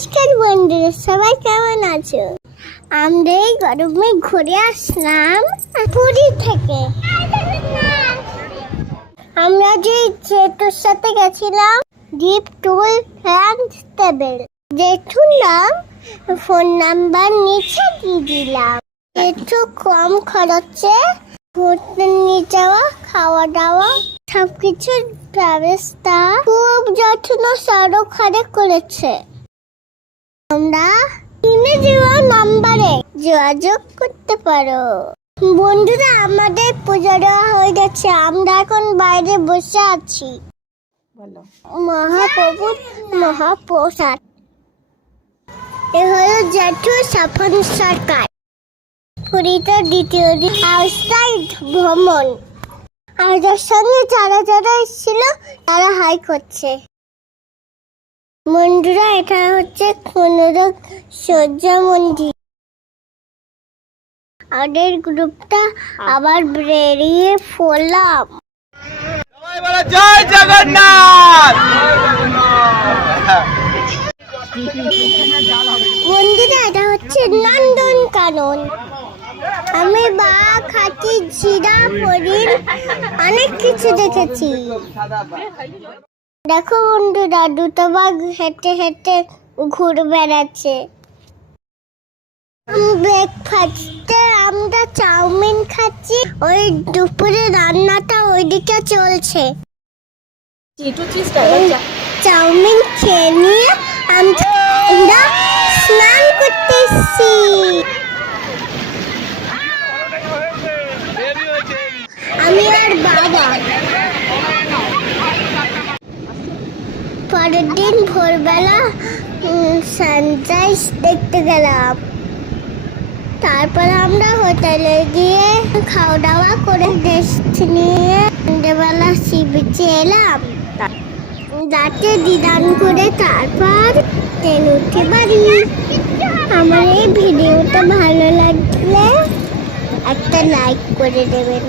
নমস্কার বন্ধুরা, সবাই কেমন আছো? আমরা এই গরমে ঘুরে আসলাম পুরী থেকে। আমরা যে জেঠুর সাথে গেছিলাম ডিপ টুল ফ্যান্স টেবিল। জেঠুর নাম ফোন নাম্বার নিচে দিয়ে দিলাম। একটু কম খরচে ঘুরতে নিয়ে যাওয়া, খাওয়া দাওয়া সবকিছুর ব্যবস্থা খুব যত্ন সহকারে করেছে। তোমরা কিনে দেওয়া নাম্বারে যোগাযোগ করতে পারো। বন্ধুরা, আমাদের পূজা দেওয়া হয়ে গেছে, আমরা এখন বাইরে বসে আছি। মহাপ্রভুর মহাপ্রসাদ। এ হলো জেঠু সাফন সরকার। পুরীতে দ্বিতীয় দিন আউটসাইড ভ্রমণ। আর যার সঙ্গে যারা যারা এসেছিল তারা হাই করছে। বন্ধুরা, এটা হচ্ছে কোনরক সূর্য মন্দির। আমাদের গ্রুপটা আবার বেরিয়ে পড়লাম। জয় জগন্নাথ। বন্ধুরা, এটা হচ্ছে নন্দন কানন। আমি বাঘ, হাতি, জিরাফ, হরিণ অনেক কিছু দেখেছি। দেখো বন্ধুরা, দুটো বাঘ হেঁটে হেঁটে ঘুরে বেড়াচ্ছে। ব্রেকফাস্টে আমরা চাউমিন খাচ্ছি। ওই দুপুরে রান্নাটা ওইদিকে চলছে। চাউমিন খেয়ে নিয়ে আমরা স্নান করতে এসেছি। আমি আর বাবা। পরের দিন ভোরবেলা সানরাইজ দেখতে গেলাম। তারপর আমরা হোটেলে গিয়ে খাওয়া দাওয়া করে রেস্ট নিয়ে সন্ধ্যেবেলা সি বিচে এলাম। রাতে ডিনার করে তারপর ট্রেন উঠে বাড়ি। আমার এই ভিডিওটা ভালো লাগলে একটা লাইক করে দেবেন।